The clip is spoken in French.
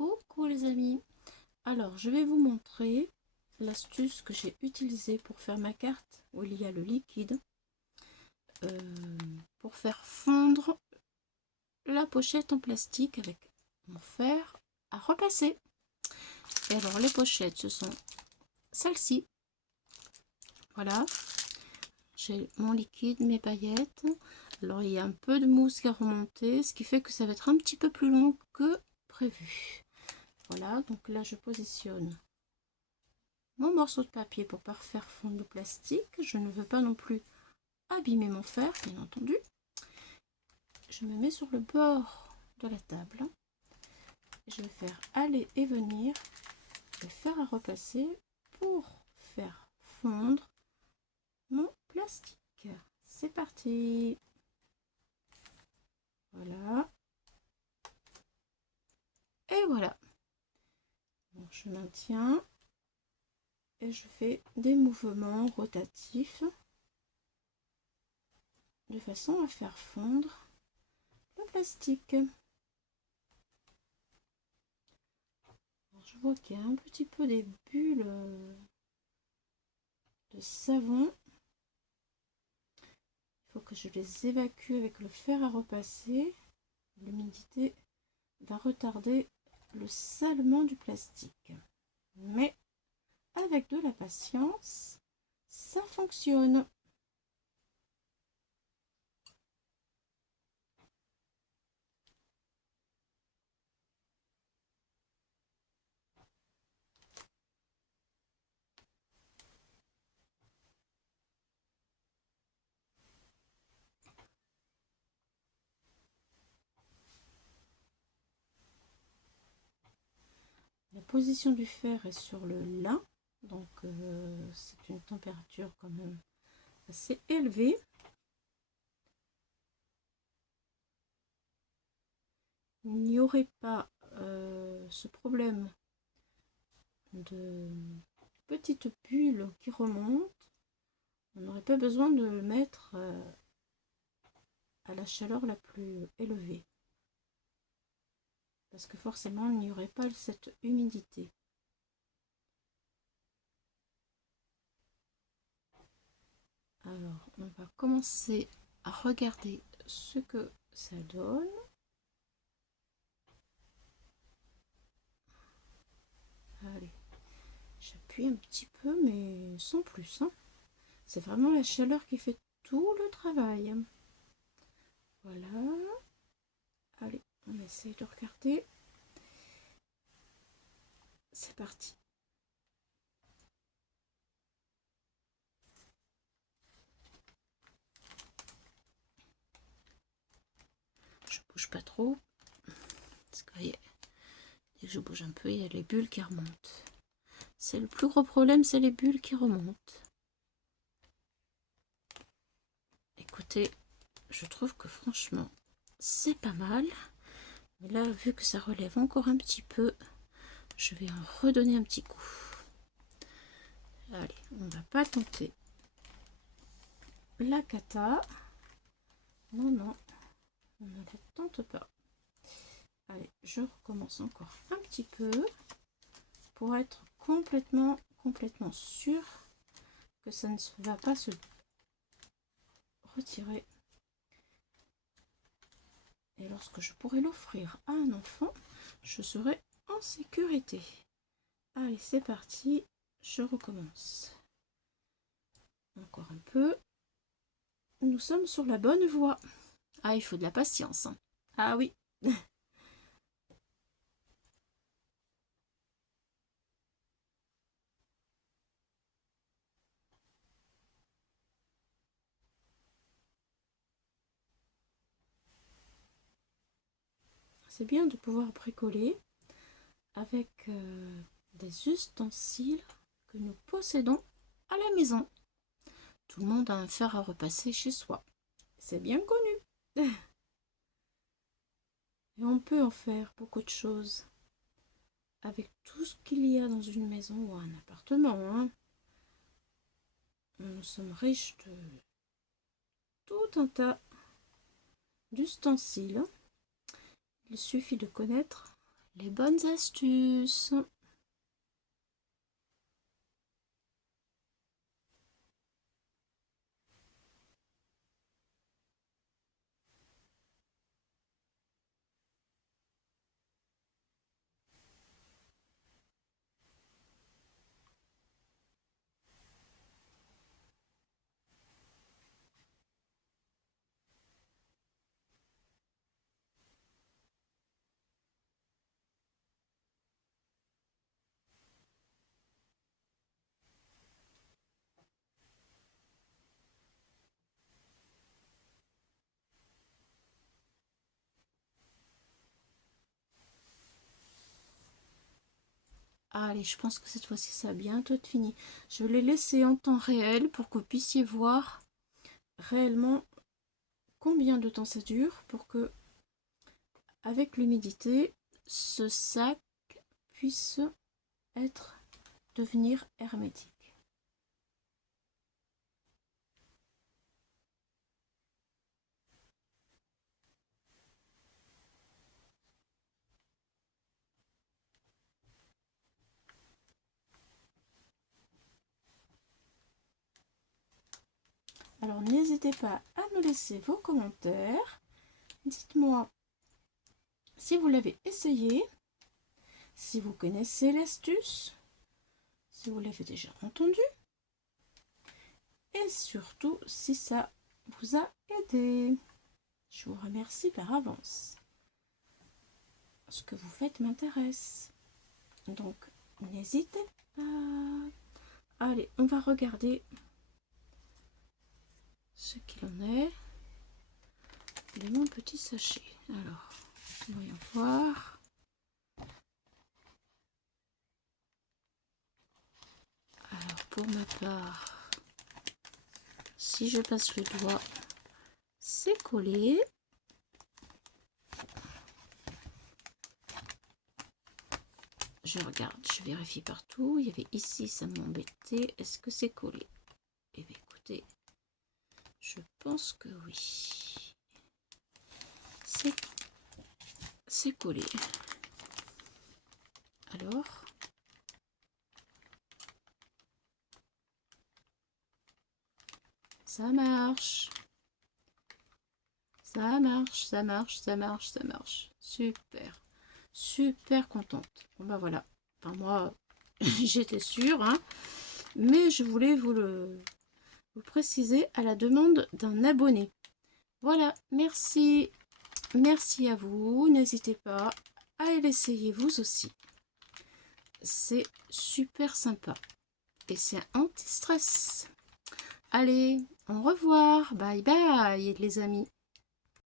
Coucou les amis. Alors je vais vous montrer l'astuce que j'ai utilisée pour faire ma carte où il y a le liquide pour faire fondre la pochette en plastique avec mon fer à repasser. Et alors les pochettes, ce sont celles-ci. Voilà, j'ai mon liquide, mes paillettes. Alors il y a un peu de mousse qui a remonté, ce qui fait que ça va être un petit peu plus long que prévu. Voilà, donc là je positionne mon morceau de papier pour pas faire fondre le plastique. Je ne veux pas non plus abîmer mon fer, bien entendu. Je me mets sur le bord de la table. Je vais faire aller et venir le fer à repasser pour faire fondre mon plastique. C'est parti. Voilà. Et voilà. Bon, je maintiens et je fais des mouvements rotatifs de façon à faire fondre le plastique. Je vois qu'il y a un petit peu des bulles de savon. Il faut que je les évacue avec le fer à repasser. L'humidité va retarder le salement du plastique. Mais avec de la patience, ça fonctionne. La position du fer est sur le lin, donc c'est une température quand même assez élevée. Il n'y aurait pas ce problème de petites bulles qui remontent. On n'aurait pas besoin de le mettre à la chaleur la plus élevée. Parce que forcément, il n'y aurait pas cette humidité. Alors, on va commencer à regarder ce que ça donne. Allez, j'appuie un petit peu, mais sans plus. Hein. C'est vraiment la chaleur qui fait tout le travail. Voilà. Allez, on essaye de regarder. C'est parti. Je bouge pas trop. Parce que, voyez, dès que je bouge un peu, il y a les bulles qui remontent. C'est le plus gros problème, c'est les bulles qui remontent. Écoutez, je trouve que franchement, c'est pas mal. Mais là, vu que ça relève encore un petit peu, je vais en redonner un petit coup. Allez, on va pas tenter la cata. Non, non, on ne la tente pas. Allez, je recommence encore un petit peu pour être complètement sûr que ça ne va pas se retirer. Et lorsque je pourrai l'offrir à un enfant, je serai en sécurité. Allez, c'est parti, je recommence. Encore un peu. Nous sommes sur la bonne voie. Ah, il faut de la patience. Hein. Ah oui. C'est bien de pouvoir bricoler avec des ustensiles que nous possédons à la maison. Tout le monde a un fer à repasser chez soi. C'est bien connu. Et on peut en faire beaucoup de choses avec tout ce qu'il y a dans une maison ou un appartement. Hein. Nous sommes riches de tout un tas d'ustensiles. Il suffit de connaître les bonnes astuces. Allez, je pense que cette fois-ci, ça a bientôt être fini. Je l'ai laissé en temps réel pour que vous puissiez voir réellement combien de temps ça dure pour que, avec l'humidité, ce sac puisse devenir hermétique. Alors n'hésitez pas à me laisser vos commentaires. Dites-moi si vous l'avez essayé, si vous connaissez l'astuce, si vous l'avez déjà entendu, et surtout si ça vous a aidé. Je vous remercie par avance. Ce que vous faites m'intéresse. Donc n'hésitez pas. Allez, on va regarder ce qu'il en est de mon petit sachet. Alors, voyons voir. Alors, pour ma part, si je passe le doigt, c'est collé. Je regarde, je vérifie partout. Il y avait ici, ça m'embêtait. Est-ce que c'est collé? Eh bien, écoutez, je pense que oui. C'est collé. Alors, ça marche. Ça marche, ça marche, ça marche, ça marche. Super. Super contente. Bon bah voilà. Enfin moi, j'étais sûre, hein. Mais je voulais vous préciser à la demande d'un abonné. Voilà, merci. Merci à vous. N'hésitez pas à l'essayer vous aussi. C'est super sympa. Et c'est anti-stress. Allez, au revoir. Bye bye les amis.